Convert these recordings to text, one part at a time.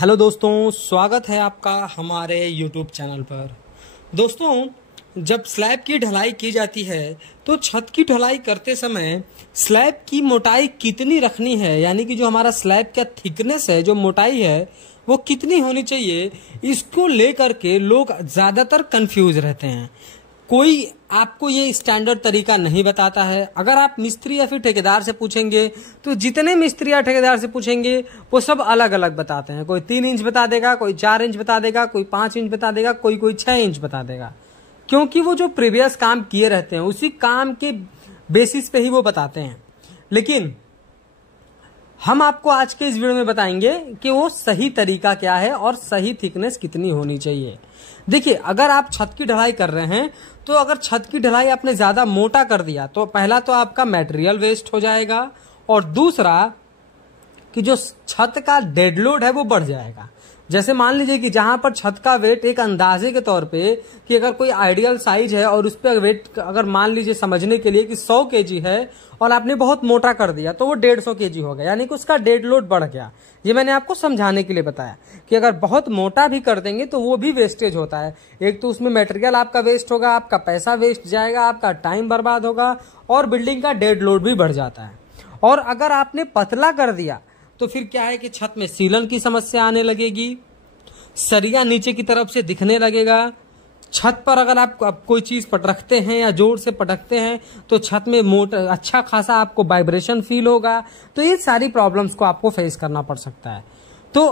Hello दोस्तों, स्वागत है आपका हमारे YouTube चैनल पर। दोस्तों, जब स्लैब की ढलाई की जाती है तो छत की ढलाई करते समय स्लैब की मोटाई कितनी रखनी है, यानी कि जो हमारा स्लैब का थिकनेस है, जो मोटाई है वो कितनी होनी चाहिए, इसको लेकर के लोग ज़्यादातर कंफ्यूज रहते हैं। कोई आपको ये स्टैंडर्ड तरीका नहीं बताता है। अगर आप मिस्त्री या फिर ठेकेदार से पूछेंगे तो जितने मिस्त्री या ठेकेदार से पूछेंगे वो सब अलग अलग बताते हैं। कोई 3 इंच बता देगा, कोई 4 इंच बता देगा, कोई 5 इंच बता देगा, कोई 6 इंच बता देगा, क्योंकि वो जो प्रीवियस काम किए रहते हैं उसी काम के बेसिस पे ही वो बताते हैं। लेकिन हम आपको आज के इस वीडियो में बताएंगे कि वो सही तरीका क्या है और सही थिकनेस कितनी होनी चाहिए। देखिए, अगर आप छत की ढलाई कर रहे हैं तो अगर छत की ढलाई आपने ज्यादा मोटा कर दिया तो पहला तो आपका मटेरियल वेस्ट हो जाएगा, और दूसरा कि जो छत का डेड लोड है वो बढ़ जाएगा। जैसे मान लीजिए कि जहां पर छत का वेट एक अंदाजे के तौर पे कि अगर कोई आइडियल साइज है और उस पर वेट अगर मान लीजिए समझने के लिए कि 100 केजी है और आपने बहुत मोटा कर दिया तो वो 150 केजी हो गया, यानी कि उसका डेड लोड बढ़ गया। ये मैंने आपको समझाने के लिए बताया कि अगर बहुत मोटा भी कर देंगे तो वो भी वेस्टेज होता है। एक तो उसमें मटेरियल आपका वेस्ट होगा, आपका पैसा वेस्ट जाएगा, आपका टाइम बर्बाद होगा और बिल्डिंग का डेड लोड भी बढ़ जाता है। और अगर आपने पतला कर दिया तो फिर क्या है कि छत में सीलन की समस्या आने लगेगी, सरिया नीचे की तरफ से दिखने लगेगा। छत पर अगर आप कोई चीज पटकते हैं या जोर से पटकते हैं तो छत में मोटा अच्छा खासा आपको वाइब्रेशन फील होगा। तो ये सारी प्रॉब्लम्स को आपको फेस करना पड़ सकता है। तो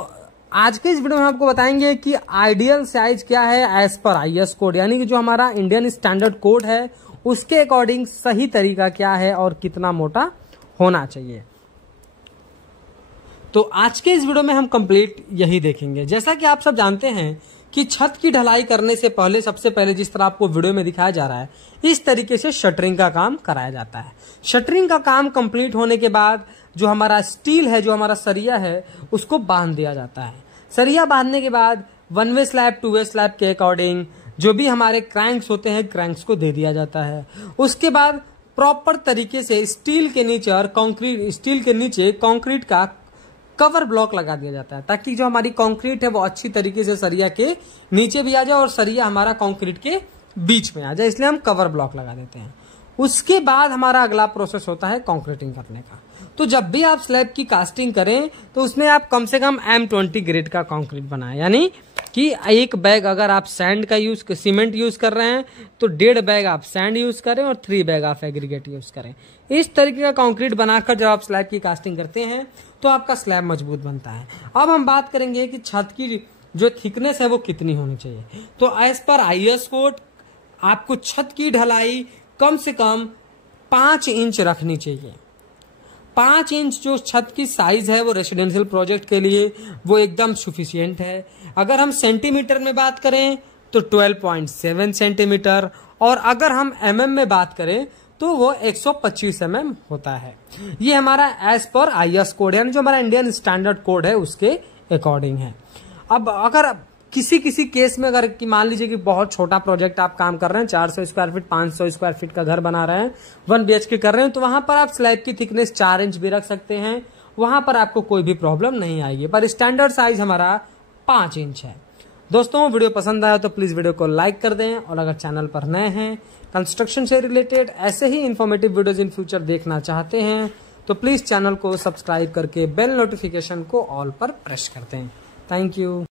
आज के इस वीडियो में आपको बताएंगे कि आइडियल साइज क्या है एज पर IS कोड, यानी कि जो हमारा इंडियन स्टैंडर्ड कोड है उसके अकॉर्डिंग सही तरीका क्या है और कितना मोटा होना चाहिए। तो आज के इस वीडियो में हम कंप्लीट यही देखेंगे। जैसा कि आप सब जानते हैं कि छत की ढलाई करने से पहले सबसे पहले जिस तरह आपको वीडियो में दिखाया जा रहा है इस तरीके से शटरिंग का काम कराया जाता है। शटरिंग का काम कंप्लीट होने के बाद जो हमारा स्टील है, जो हमारा सरिया है, उसको बांध दिया जाता है। सरिया बांधने के बाद 1 वे स्लैब 2 वे स्लैब के अकॉर्डिंग जो भी हमारे क्रैंक्स होते हैं क्रैंक्स को दे दिया जाता है। उसके बाद प्रॉपर तरीके से स्टील के नीचे और कंक्रीट का कवर ब्लॉक लगा दिया जाता है, ताकि जो हमारी कंक्रीट है वो अच्छी तरीके से सरिया के नीचे भी आ जाए और सरिया हमारा कंक्रीट के बीच में आ जाए, इसलिए हम कवर ब्लॉक लगा देते हैं। उसके बाद हमारा अगला प्रोसेस होता है कंक्रीटिंग करने का। तो जब भी आप स्लैब की कास्टिंग करें तो उसमें आप कम से कम M20 ग्रेड का कंक्रीट बनाएं, यानी कि एक बैग अगर आप सीमेंट यूज कर रहे हैं तो 1.5 बैग आप सैंड यूज करें और 3 बैग आप एग्रीगेट यूज करें। इस तरीके का कंक्रीट बनाकर जब आप स्लैब की कास्टिंग करते हैं तो आपका स्लैब मजबूत बनता है। अब हम बात करेंगे कि छत की जो थिकनेस है वो कितनी होनी चाहिए। तो एज पर IS कोड आपको छत की ढलाई कम से कम 5 इंच रखनी चाहिए। 5 इंच जो छत की साइज है वो रेसिडेंशियल प्रोजेक्ट के लिए वो एकदम सफिशिएंट है। अगर हम सेंटीमीटर में बात करें तो 12.7 सेंटीमीटर, और अगर हम mm में बात करें तो वो 125 mm होता है। ये हमारा एज पर IS कोड, यानी जो हमारा इंडियन स्टैंडर्ड कोड है उसके अकॉर्डिंग है। अब अगर किसी केस में अगर कि मान लीजिए कि बहुत छोटा प्रोजेक्ट आप काम कर रहे हैं, 400 स्क्वायर फीट 500 स्क्वायर फीट का घर बना रहे हैं, 1 BHK कर रहे हैं, तो वहां पर आप स्लैब की थिकनेस 4 इंच भी रख सकते हैं। वहां पर आपको कोई भी प्रॉब्लम नहीं आएगी, पर स्टैंडर्ड साइज हमारा 5 इंच है। दोस्तों, वीडियो पसंद आया तो प्लीज वीडियो को लाइक कर दें, और अगर चैनल पर नए हैं कंस्ट्रक्शन से रिलेटेड ऐसे ही इंफॉर्मेटिव वीडियोज इन फ्यूचर देखना चाहते हैं तो प्लीज चैनल को सब्सक्राइब करके बेल नोटिफिकेशन को ऑल पर प्रेस कर दें। Thank you.